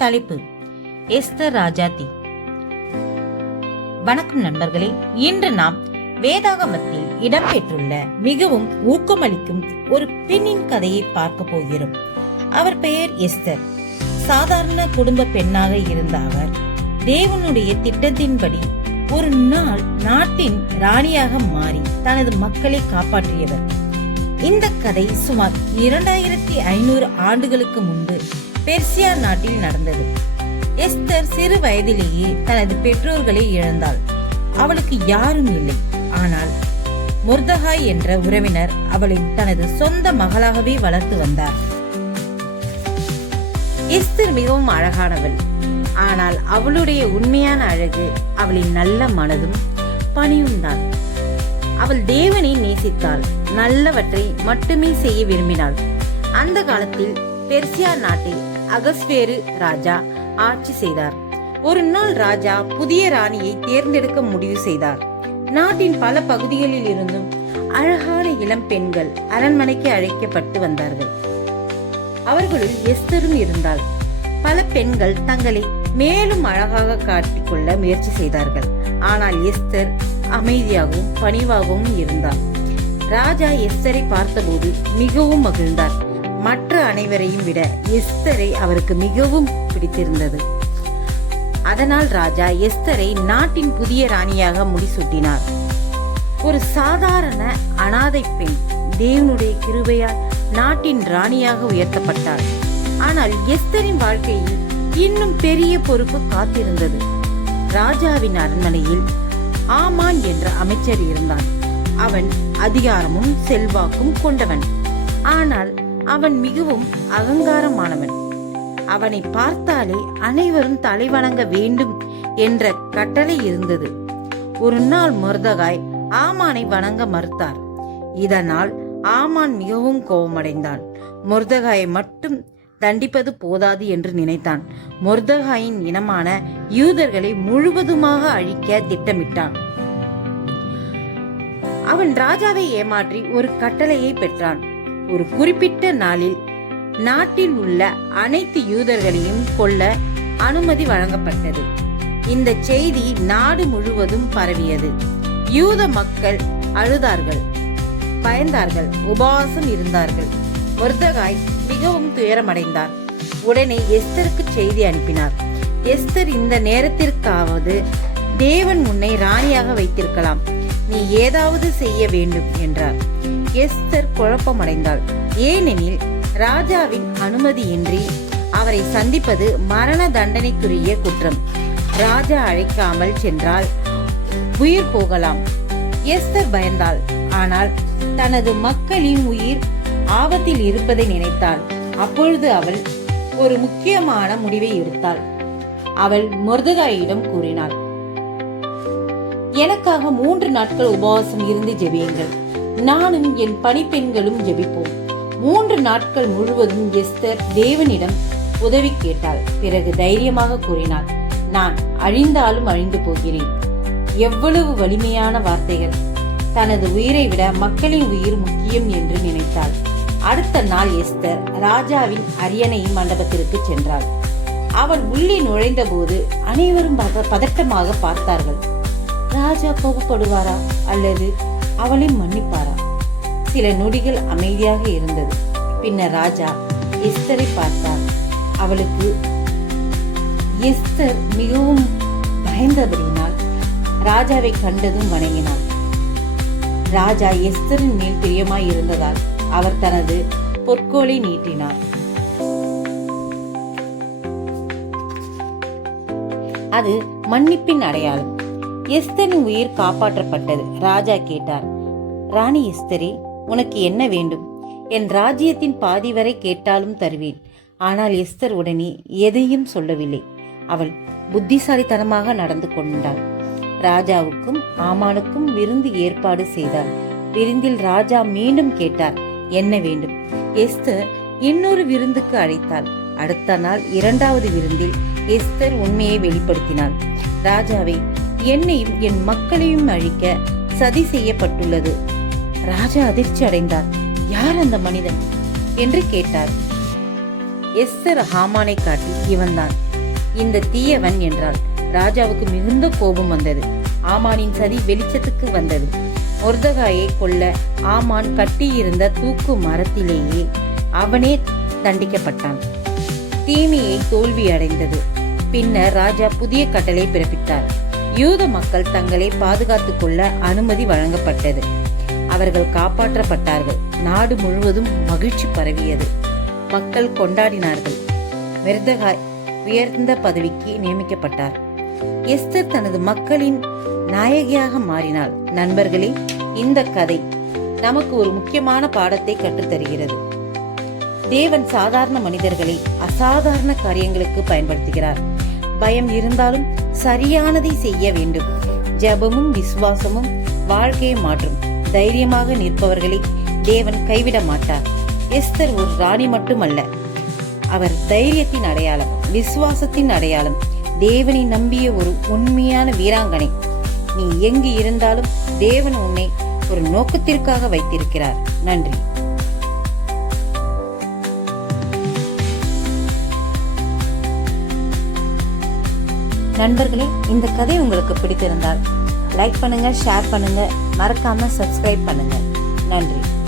தலைப்பு எஸ்தர் ராஜாத்தி. வணக்கம் நண்பர்களே, இன்று நாம் வேதாகமத்தில் இடம்பெற்றுள்ள மிகவும் ஊக்கமளிக்கும் ஒரு பெண்ணின் கதையை பார்க்க போகிறோம். அவர் பெயர் எஸ்தர். சாதாரண குடும்ப பெண்ணாக இருந்த அவர் தேவனுடைய திட்டத்தின்படி ஒரு நாள் நாட்டின் ராணியாக மாறி தனது மக்களை காப்பாற்றியவர். இந்த கதை சுமார் 2500 ஆண்டுகளுக்கு முன்பு பெர்சியா நாட்டில் நடந்தது. எஸ்தர் சிறு வயதிலேயே தனது பெற்றோர்களை இழந்தாள். அவளுக்கு யாரும் இல்லை. ஆனால் மொர்தகாய் என்ற உறவினர் அவளை தனது சொந்த மகளாகவே வளர்த்து வந்தார். எஸ்தர் மிகவும் அழகானவள். ஆனால் அவளுடைய உண்மையான அழகு அவளின் நல்ல மனதும் பணியும் தான். அவள் தேவனை நேசித்தாள், நல்லவற்றை மட்டுமே செய்ய விரும்பினாள். அந்த காலத்தில் பெர்சியா நாட்டில் அகஸ்வேரு ராஜா ஆட்சி செய்தார். ஒரு நாள் ராஜா புதிய ராணியை தேர்ந்தெடுக்க முடிவு செய்தார். நாட்டின் பல பகுதிகளில் இருந்தும் அழகான இளம் பெண்கள் அரண்மனைக்கு அழைக்கப்பட்டு வந்தார்கள். அவர்களுள் எஸ்தரும் இருந்தாள். பல பெண்கள் தங்களை மேலும் அழகாக காட்டிக்கொள்ள முயற்சி செய்தார்கள். ஆனால் எஸ்தர் அமைதியாகவும் பணிவாகவும் இருந்தார். ராஜா எஸ்தரை பார்த்தபோது மிகவும் மகிழ்ந்தார். மற்ற அனைவரையும் விட எஸ்தரை அவருக்கு மிகவும் பிடித்திருந்தது. அதனால் ராஜா எஸ்தரை நாட்டின் புதிய ராணியாக முடிசூட்டினார். ஒரு சாதாரண அனாதை பெண் தேவனுடைய கிருபையால் நாட்டின் ராணியாக உயர்த்தப்பட்டார். ஆனால் எஸ்தரின் வாழ்க்கையில் இன்னும் பெரிய பொறுப்பு காத்திருந்தது. ராஜாவின் அரண்மனையில் ஆமான் என்ற அமைச்சர் இருந்தான். அவன் அதிகாரமும் செல்வாக்கும் கொண்டவன். ஆனால் அவன் மிகவும் அகங்காரமானவன். அவனை பார்த்தாலே அனைவரும் தலைவணங்க வேண்டும் என்ற கட்டளை இருந்தது. ஒரு நாள் மொர்தகாய் ஆமானை வணங்க மறுத்தார். இதனால் ஆமான் மிகவும் கோபமடைந்தான். மொர்தகாயை மட்டும் தண்டிப்பது போதாது என்று நினைத்தான். மொர்தகாயின் இனமான யூதர்களை முழுவதுமாக அழிக்க திட்டமிட்டான். அவன் ராஜாவை ஏமாற்றி ஒரு கட்டளையை பெற்றான். ஒரு குறிப்பிட்ட நாளில் நாட்டில் உள்ள அனைத்து யூதர்களையும் கொல்ல அனுமதி வழங்கப்பட்டது. இந்த செய்தி நாடு முழுவதும் பரவியது. யூத மக்கள் அழுதார்கள், பயந்தார்கள், உபவாசம் இருந்தார்கள். மொர்தகாய் மிகவும் துயரமடைந்தார். உடனே எஸ்தருக்கு செய்தி அனுப்பினார். எஸ்தர், இந்த நேரத்திற்காவது தேவன் உன்னை ராணியாக வைத்திருக்கலாம், நீ ஏதாவது செய்ய வேண்டும் என்றார். எஸ்தர் குழப்பமடைந்தாள். ஏனெனில் ராஜாவின் அனுமதியின்றி அவரை சந்திப்பது மரண தண்டனைக்குரிய குற்றம். ராஜா அழைக்காமல் சென்றால் உயிர் போகலாம். எஸ்தர் பயந்தாள். ஆனால் தனது மக்களின் உயிர் ஆபத்தில் இருப்பதை நினைத்தாள். அப்பொழுது அவள் ஒரு முக்கியமான முடிவை எடுத்தாள். அவள் மொர்தகாயிடம் கூறினாள், எனக்காக 3 நாட்கள் உபவாசம் இருந்து ஜெபியுங்கள். நானும் என் பணிப்பெண்களும் ஜெபிப்போம். 3 நாட்கள் முழுவதும் எஸ்தர் தேவனிடம் உதவி கேட்டாள். பிறகு தைரியமாக கூறினாள், நான் அழிந்தாலும் அழிந்து போகிறேன். எவ்வளவு வலிமையான வார்த்தைகள்! தனது உயிரை விட மக்களின் உயிர் முக்கியம் என்று நினைத்தாள். அடுத்த நாள் எஸ்தர் ராஜாவின் அரியணை மண்டபத்திற்கு சென்றாள். அவள் உள்ளே நுழைந்த போது அனைவரும் பதட்டமாக பார்த்தார்கள். ராஜா கோபப்படுவாரா அல்லது அவளை மன்னிப்பாரா? சில நொடிகள் அமைதியாக இருந்தது. பின்னர் ராஜா எஸ்தரை பார்த்தார். அவளுக்கு எஸ்தர் மிகவும் பயந்தபடியினால் ராஜாவை கண்டதும் வணங்கினார். ராஜா எஸ்தரின் மேல் பிரியமாய் இருந்ததால் அவர் தனது பொற்கோலை நீட்டினார். அது மன்னிப்பின் அடையாளம். எஸ்தரின் உயிர் காப்பாற்றப்பட்டது. ராஜா கேட்டார், ராணி எஸ்தரே, உனக்கு என்ன வேண்டும்? என் ராஜ்யத்தின் பாதி வரை கேட்டாலும் தருவேன். ஆனால் எஸ்தர் உடனே எதையும் சொல்லவில்லை. அவள் புத்திசாலித்தனமாக நடந்து கொண்டாள். ராஜாவுக்கும் ஆமானுக்கும் விருந்து ஏற்பாடு செய்தார். விருந்தில் ராஜா மீண்டும் கேட்டார், என்ன வேண்டும்? எஸ்தர் இன்னொரு விருந்துக்கு அழைத்தாள். அடுத்த நாள் 2வது விருந்தில் எஸ்தர் உண்மையை வெளிப்படுத்தினாள். ராஜாவை, என்னையும் என் மக்களையும் அழிக்க சதி செய்யப்பட்டுள்ளது. ராஜா அதிர்ச்சி அடைந்தார். யார் அந்த மனிதன் என்று கேட்டார். எஸ்தர் ஹாமானை காட்டி, இவன்தான், இந்த தீயவன் என்றாள். ராஜாவுக்கு மிகுந்த கோபம் வந்தது. ஆமானின் சதி வெளிச்சத்துக்கு வந்தது. மொர்தெகாயை கொல்ல ஆமான் கட்டியிருந்த தூக்கு மரத்திலேயே அவனே தண்டிக்கப்பட்டான். தீமையை தோல்வி அடைந்தது. பின்னர் ராஜா புதிய கட்டளை பிறப்பித்தார். யூத மக்கள் தங்களை பாதுகாத்துக் கொள்ள அனுமதி வழங்கப்பட்டது. அவர்கள் காப்பாற்றப்பட்டார்கள். நாடு முழுவதும் மகிழ்ச்சி பரவியது. மக்கள் கொண்டாடினார்கள். மொர்தெகாய் உயர்ந்த பதவிக்கு நியமிக்கப்பட்டார். எஸ்தர் தனது மக்களின் நாயகியாக மாறினாள். நண்பர்களே, இந்த கதை நமக்கு ஒரு முக்கியமான பாடத்தை கற்றுத்தருகிறது. தேவன் சாதாரண மனிதர்களை அசாதாரண காரியங்களுக்கு பயன்படுத்துகிறார். பயம் இருந்தாலும் சரியானதை செய்ய வேண்டும். ஜெபமும் விசுவாசமும் வாழ்க்கையை மாற்றும். தைரியமாக நிற்பவர்களை தேவன் கைவிட மாட்டார். எஸ்தர் ஒரு ராணி மட்டுமல்ல, அவர் தைரியத்தின் அடையாளம், விசுவாசத்தின் அடையாளம், தேவனை நம்பிய ஒரு உண்மையான வீராங்கனை. நீ எங்கு இருந்தாலும் தேவன் உன்னை ஒரு நோக்கத்திற்காக வைத்திருக்கிறார். நன்றி. நண்பர்களே, இந்த கதை உங்களுக்கு பிடித்திருந்தால் லைக் பண்ணுங்க, ஷேர் பண்ணுங்க, மறக்காம சப்ஸ்கிரைப் பண்ணுங்க. நன்றி.